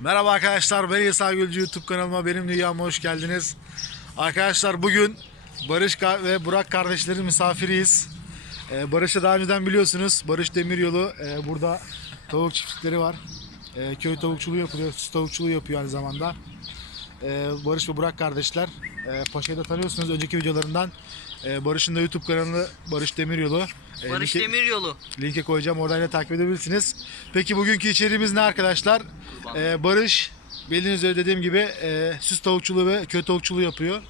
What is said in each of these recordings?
Merhaba arkadaşlar ben İsa Gülcü YouTube kanalıma benim dünyama hoş geldiniz. Arkadaşlar bugün Barış ve Burak kardeşlerin misafiriyiz. Ee, Barış'ı daha önceden biliyorsunuz. Barış Demiryolu e, burada tavuk çiftlikleri var. E, köy tavukçuluğu yapılıyor, süs tavukçuluğu yapıyor aynı zamanda. E, Barış ve Burak kardeşler. E, Paşa'yı da tanıyorsunuz önceki videolarından. E, Barış'ın da YouTube kanalı Barış Demiryolu. E, Barış linki- Demiryolu. Linke koyacağım oradan da takip edebilirsiniz. Peki bugünkü içeriğimiz ne arkadaşlar? Ee, Barış bildiğiniz üzere dediğim gibi e, süs tavukçuluğu ve köy tavukçuluğu yapıyor.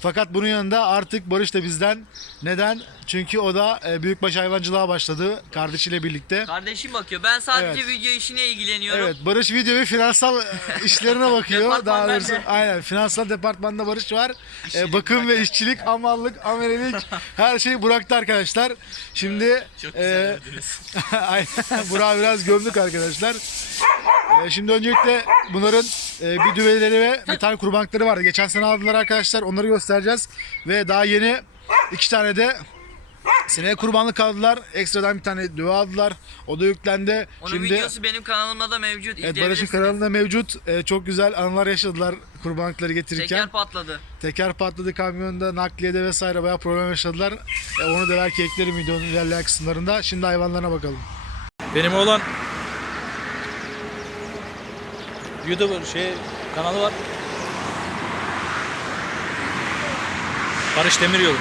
Fakat bunun yanında artık Barış da bizden. Neden? Çünkü o da e, büyükbaş hayvancılığa başladı kardeşiyle birlikte. Kardeşim bakıyor. Ben sadece Evet. video işine ilgileniyorum. Evet Barış video ve finansal e, işlerine bakıyor. Departman Daha doğrusu bende. aynen finansal departmanda Barış var. E, bakım ve işçilik, hamallık, amelelik her şey Burak'ta arkadaşlar. Şimdi e, aynen Burak'ı biraz gömdük arkadaşlar. E, şimdi öncelikle bunların e, bir düveleri ve bir tane kurbanlıkları vardı. Geçen sene aldılar arkadaşlar. Onları göstereceğiz. Ve daha yeni iki tane de seneye kurbanlık aldılar. Ekstradan bir tane düve aldılar. O da yüklendi. Onun Şimdi videosu benim kanalımda da mevcut. Evet Barış'ın kanalında mevcut. Ee, çok güzel anılar yaşadılar kurbanlıkları getirirken. Teker Teker, patladı. patladı kamyonda, nakliyede vesaire bayağı problem yaşadılar. Ee, onu da belki eklerim videonun ilerleyen kısımlarında. Şimdi hayvanlarına bakalım. Benim oğlan YouTuber şey kanalı var. Barış Demiryolu.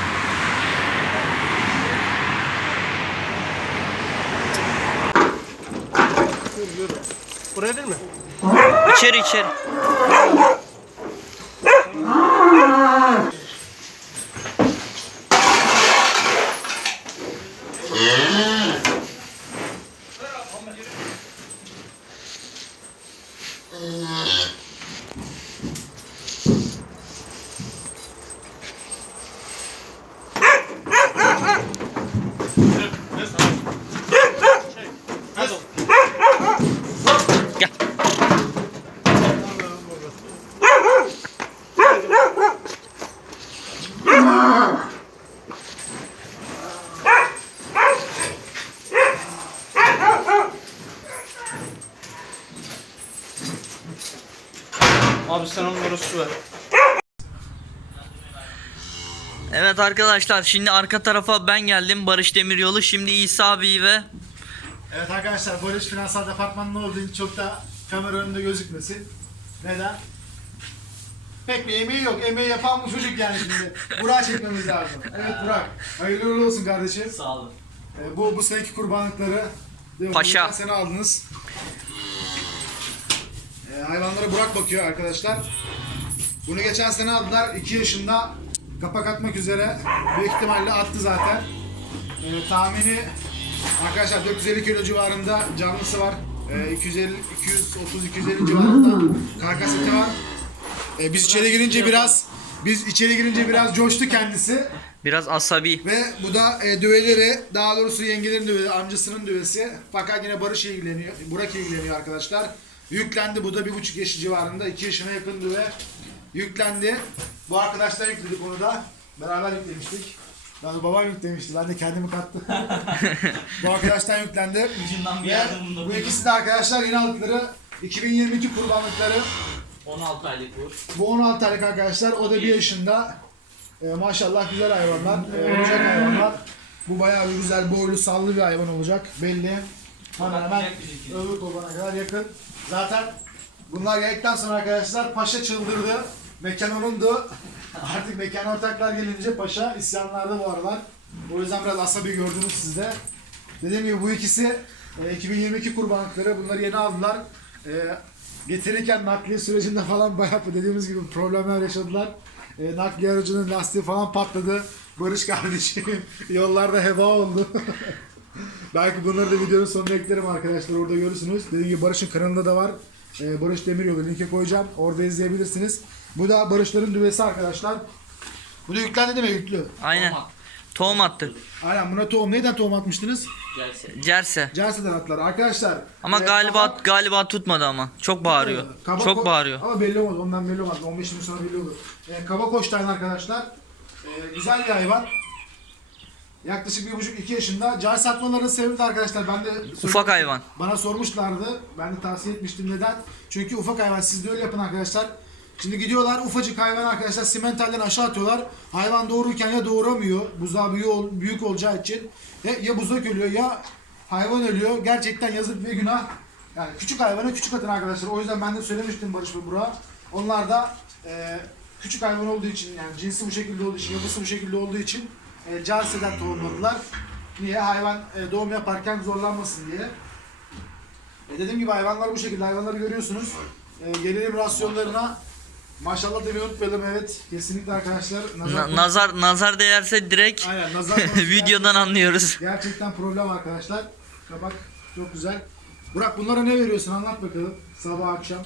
Buraya değil mi? İçeri içeri. Abi sen onun orası su ver. Evet arkadaşlar şimdi arka tarafa ben geldim. Barış Demiryolu. Şimdi İsa abi ve Evet arkadaşlar Barış finansal departmanında olduğu için çok da kamera önünde gözükmesin. Neden? Pek bir emeği yok. Emeği yapan bu çocuk yani şimdi. Burak'ı çekmemiz lazım. Evet Burak. Hayırlı uğurlu olsun kardeşim. Sağ olun. Ee, bu bu seneki kurbanlıkları değil mi? Paşa. Sene aldınız. Hayvanlara Burak bakıyor arkadaşlar. Bunu geçen sene aldılar. 2 yaşında kapak atmak üzere. Büyük ihtimalle attı zaten. Ee, tahmini arkadaşlar 450 kilo civarında canlısı var. Ee, 250 230 250 civarında karkas eti var. Ee, biz içeri girince biraz biz içeri girince biraz coştu kendisi. Biraz asabi. Ve bu da e, düveleri, daha doğrusu yengelerin düvesi, amcasının düvesi. Fakat yine Barış ilgileniyor, Burak ilgileniyor arkadaşlar. Yüklendi, bu da bir buçuk yaşı civarında, iki yaşına yakın düve. Yüklendi. Bu arkadaşlar yükledik onu da. Beraber yüklemiştik. Yani babam yüklemişti, ben de kendimi kattım. bu arkadaştan yüklendi. Ve bu ikisi de arkadaşlar yine aldıkları 2022 kurbanlıkları. 16 aylık bu. Bu 16 aylık arkadaşlar. O da 1 yaşında. Ee, maşallah güzel hayvanlar. Ee, güzel hayvanlar. Bu bayağı bir güzel boylu sallı bir hayvan olacak. Belli. Hemen hemen öbür kobana kadar yakın. Zaten bunlar geldikten sonra arkadaşlar Paşa çıldırdı. Mekan onundu. Artık mekan ortaklar gelince Paşa isyanlarda bu aralar. O yüzden biraz asabi gördünüz siz de. Dediğim gibi bu ikisi e, 2022 kurbanlıkları. Bunları yeni aldılar. E, getirirken nakliye sürecinde falan bayağı dediğimiz gibi problemler yaşadılar. E, nakliye aracının lastiği falan patladı. Barış kardeşim yollarda heba oldu. Belki bunları da videonun sonuna eklerim arkadaşlar. Orada görürsünüz. Dediğim gibi Barış'ın kanalında da var. E, Barış Demiryolu linke koyacağım. Orada izleyebilirsiniz. Bu da Barış'ların düvesi arkadaşlar. Bu da yüklendi değil mi? Yüklü. Aynen. Tohum attık. Aynen buna tohum. Neyden tohum atmıştınız? Cerse. Cerse'den attılar. Arkadaşlar. Ama e, galiba kabak- galiba tutmadı ama. Çok bağırıyor. Kabak- Çok bağırıyor. Ama belli olmaz. Ondan belli olmaz. 15 gün sonra belli olur. E, kabak hoştayın arkadaşlar. E, güzel bir hayvan. Yaklaşık bir buçuk iki yaşında. Cay satmaların sebebi de arkadaşlar ben de. Ufak hayvan. Bana sormuşlardı. Ben de tavsiye etmiştim neden? Çünkü ufak hayvan siz de öyle yapın arkadaşlar. Şimdi gidiyorlar ufacık hayvan arkadaşlar simentalden aşağı atıyorlar. Hayvan doğururken ya doğuramıyor. Buzağı büyük, ol- büyük olacağı için. Ya, ya buzak ölüyor ya hayvan ölüyor. Gerçekten yazık ve günah. Yani küçük hayvana küçük atın arkadaşlar. O yüzden ben de söylemiştim Barış ve Burak'a. Onlar da e, küçük hayvan olduğu için yani cinsi bu şekilde olduğu için, yapısı bu şekilde olduğu için e, carseden tohumladılar. Niye? Hayvan e, doğum yaparken zorlanmasın diye. E dediğim gibi hayvanlar bu şekilde. Hayvanları görüyorsunuz. E, gelelim rasyonlarına. Maşallah demeyi unutmayalım. Evet. Kesinlikle arkadaşlar. Nazar, Na- nazar nazar değerse direkt Aynen, nazar videodan anlıyoruz. Gerçekten problem arkadaşlar. Kabak çok güzel. Burak bunlara ne veriyorsun? Anlat bakalım. Sabah akşam.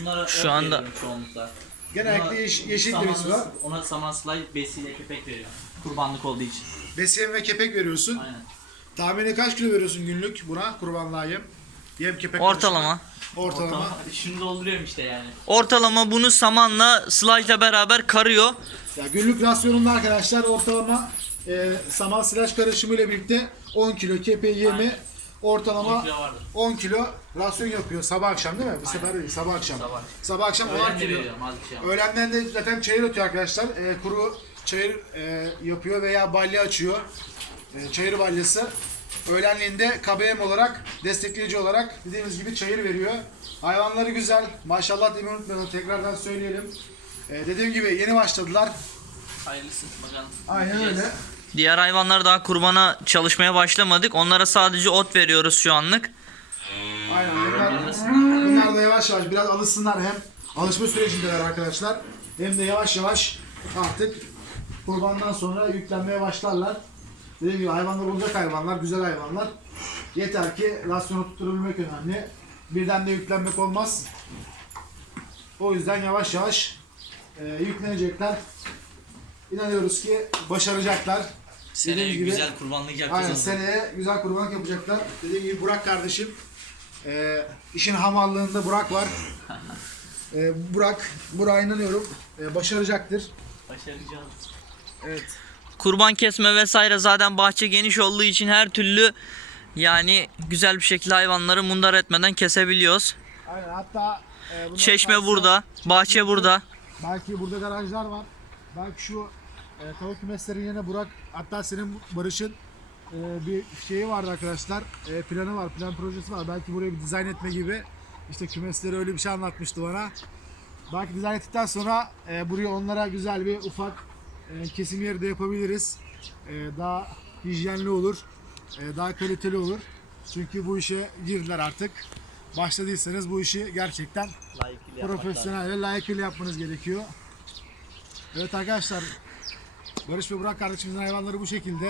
Bunlara Şu ot anda- veriyorum çoğunlukla. Genellikle yeş- yeşil saman- var. Ona saman slay besiyle köpek veriyorum. Kurbanlık olduğu için. Besiye ve kepek veriyorsun. Aynen. Tahmini kaç kilo veriyorsun günlük buna kurbanlığa yem? Yem kepek Ortalama. karışımı. Ortalama. Ortalama. Şunu dolduruyorum işte yani. Ortalama bunu samanla slajla beraber karıyor. Ya günlük rasyonunda arkadaşlar ortalama e, saman silaj karışımı ile birlikte 10 kilo kepeği yemi Aynen. Ortalama 10 kilo vardır. 10 kilo rasyon yapıyor sabah akşam değil mi? Bir sefer değil sabah akşam. Sabah. Sabah akşam 10 Öğlen de kilo. veriyorum az bir şey ama. Öğlenden de zaten çayır atıyor arkadaşlar. E, kuru çayır e, yapıyor veya balya açıyor. E, çayır balyası. Öğlenliğinde KBM olarak, destekleyici olarak dediğimiz gibi çayır veriyor. Hayvanları güzel. Maşallah demeyi unutmayalım. Tekrardan söyleyelim. E, dediğim gibi yeni başladılar. Hayırlısı bakalım. Aynen öyle. Diğer hayvanlar daha kurbana çalışmaya başlamadık. Onlara sadece ot veriyoruz şu anlık. Aynen. Bunlar, bunlar da yavaş yavaş biraz alışsınlar hem alışma sürecindeler arkadaşlar. Hem de yavaş yavaş artık kurbandan sonra yüklenmeye başlarlar. Dediğim gibi hayvanlar olacak hayvanlar, güzel hayvanlar. Yeter ki rasyonu tutturabilmek önemli. Birden de yüklenmek olmaz. O yüzden yavaş yavaş e, yüklenecekler. İnanıyoruz ki başaracaklar. Seneye Dediğim gibi- güzel kurbanlık Aynen yapacağız. seneye güzel kurbanlık yapacaklar. Dediğim gibi Burak kardeşim e, işin hamallığında Burak var. E, Burak, Burak'a inanıyorum. E, başaracaktır. Başaracağız. Evet. Kurban kesme vesaire zaten bahçe geniş olduğu için her türlü yani güzel bir şekilde hayvanları mundar etmeden kesebiliyoruz. Aynen hatta e, Çeşme burada, bahçe burada. Belki burada garajlar var. Belki şu e, tavuk kümeslerin yerine Burak hatta senin Barış'ın e, bir şeyi vardı arkadaşlar. E, planı var, plan projesi var. Belki buraya bir dizayn etme gibi. İşte kümesleri öyle bir şey anlatmıştı bana. Belki dizayn ettikten sonra e, buraya onlara güzel bir ufak e, kesim yeri de yapabiliriz. E, daha hijyenli olur. e, daha kaliteli olur. Çünkü bu işe girdiler artık. Başladıysanız bu işi gerçekten profesyonel ve layıkıyla yapmanız gerekiyor. Evet arkadaşlar Barış ve Burak kardeşimizin hayvanları bu şekilde.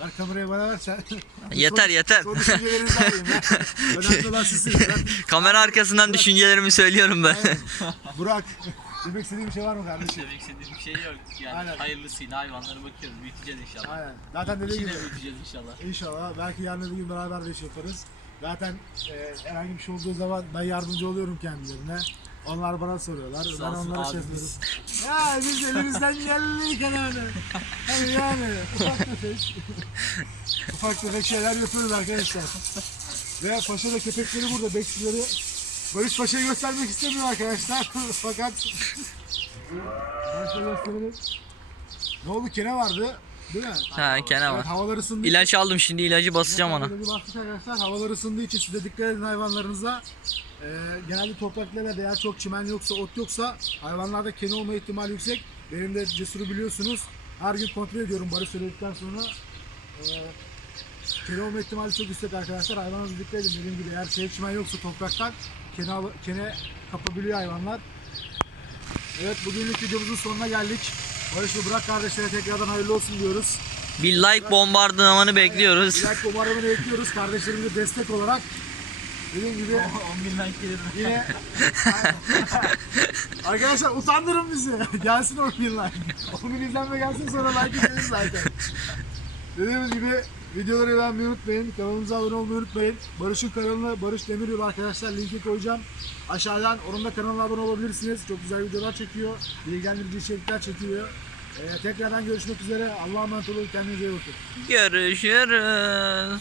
Ver kameraya bana versen. Yeter, yeter. Son düşüncelerinizi alayım. ya. Önemli olan sizsiniz. Ben- Kamera arkasından düşüncelerimi söylüyorum ben. Burak demek istediğin bir şey var mı kardeşim? Demek istediğim bir şey yok. Yani Aynen. hayırlısıyla hayvanlara bakıyoruz. Büyüteceğiz inşallah. Aynen. Zaten dediğim gibi büyüteceğiz inşallah. inşallah belki yarın öbür gün beraber de iş yaparız. Zaten e, herhangi bir şey olduğu zaman ben yardımcı oluyorum kendilerine. Onlar bana soruyorlar. Sağ ben olsun onlara şey abimiz. yapıyorum. Ya biz elimizden geldiği kadarını. Hani yani ufak tefek. ufak tefek şeyler yapıyoruz arkadaşlar. Ve Paşa da köpekleri burada bekçileri. Barış Paşa'yı göstermek istemiyor arkadaşlar. Fakat Barış'a gösterelim. Ne oldu? Kene vardı. Değil mi? Ha kene Evet, var. havalar ısındı. İlaç aldım şimdi ilacı basacağım ona. Böyle bir bastık arkadaşlar. Havalar ısındığı için size dikkat edin hayvanlarınıza. Ee, genelde topraklarda eğer çok çimen yoksa, ot yoksa hayvanlarda kene olma ihtimali yüksek. Benim de cesuru biliyorsunuz. Her gün kontrol ediyorum barı söyledikten sonra. Ee, kene olma ihtimali çok yüksek arkadaşlar. Hayvanınıza dikkat edin. Dediğim gibi eğer çelik çimen yoksa topraktan kene, kene kapabiliyor hayvanlar. Evet bugünlük videomuzun sonuna geldik. Barış ve Burak kardeşlere tekrardan hayırlı olsun diyoruz. Bir like bombardımanı bekliyoruz. Bir dakika umarımını bekliyoruz kardeşlerimize destek olarak. Dediğim gibi 10 binden gelir. yine Arkadaşlar utandırın bizi. gelsin o bin like. O bin izlenme gelsin sonra like ederiz zaten. Dediğimiz gibi videoları beğenmeyi unutmayın. Kanalımıza abone olmayı unutmayın. Barış'ın kanalına Barış Demiryol arkadaşlar linki koyacağım. Aşağıdan onun da kanalına abone olabilirsiniz. Çok güzel videolar çekiyor. Bilgilendirici içerikler çekiyor. Ee, tekrardan görüşmek üzere. Allah'a emanet olun. Kendinize iyi bakın. Görüşürüz.